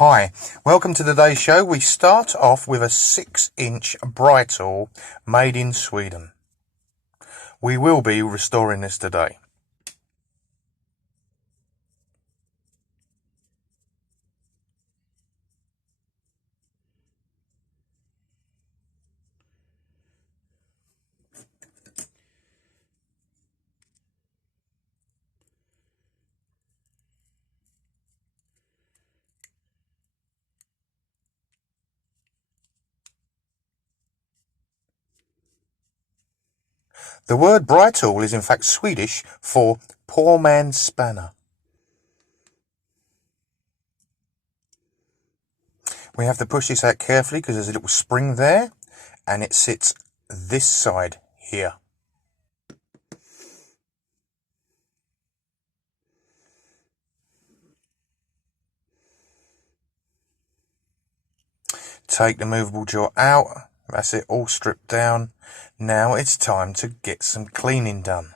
Hi, welcome to today's show. We start off with a 6-inch Britool made in Sweden. We will be restoring this today. The word Britool is in fact Swedish for poor man's spanner. We have to push this out carefully because there's a little spring there and it sits this side here. Take the movable jaw out. That's it, all stripped down. Now it's time to get some cleaning done.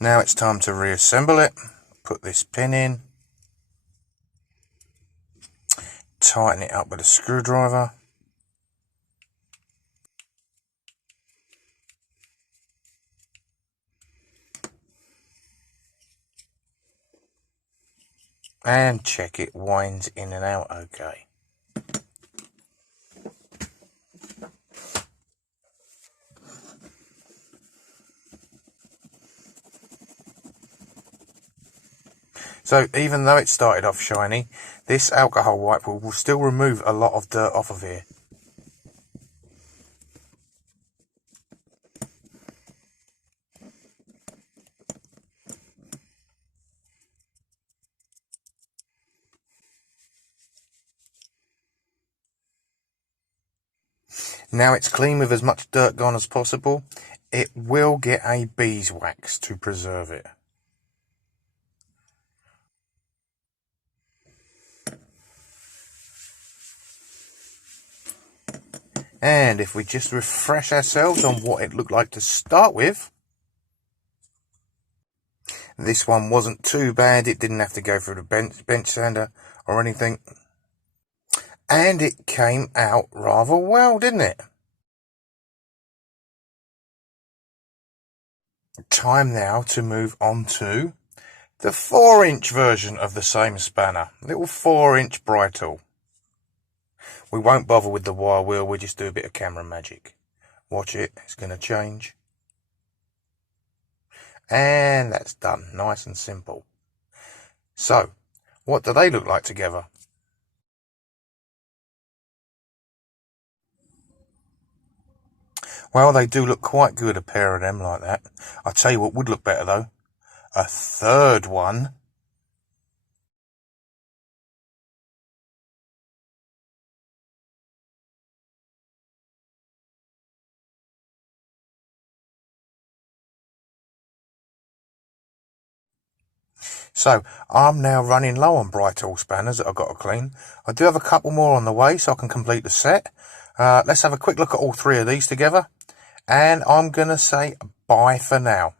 Now it's time to reassemble it. Put this pin in, tighten it up with a screwdriver. And check it winds in and out okay. So even though it started off shiny, this alcohol wipe will still remove a lot of dirt off of here. Now it's clean with as much dirt gone as possible. It will get a beeswax to preserve it. And if we just refresh ourselves on what it looked like to start with, this one wasn't too bad. It didn't have to go through the bench sander or anything. And it came out rather well, didn't it? Time now to move on to the 4-inch version of the same spanner. Little 4-inch Britool. We won't bother with the wire wheel, we'll just do a bit of camera magic. Watch it, it's going to change. And that's done, nice and simple. So, what do they look like together? Well, they do look quite good, a pair of them like that. I'll tell you what would look better though. A third one. So, I'm now running low on Britool spanners that I've got to clean. I do have a couple more on the way so I can complete the set. Let's have a quick look at all 3 of these together. And I'm going to say bye for now.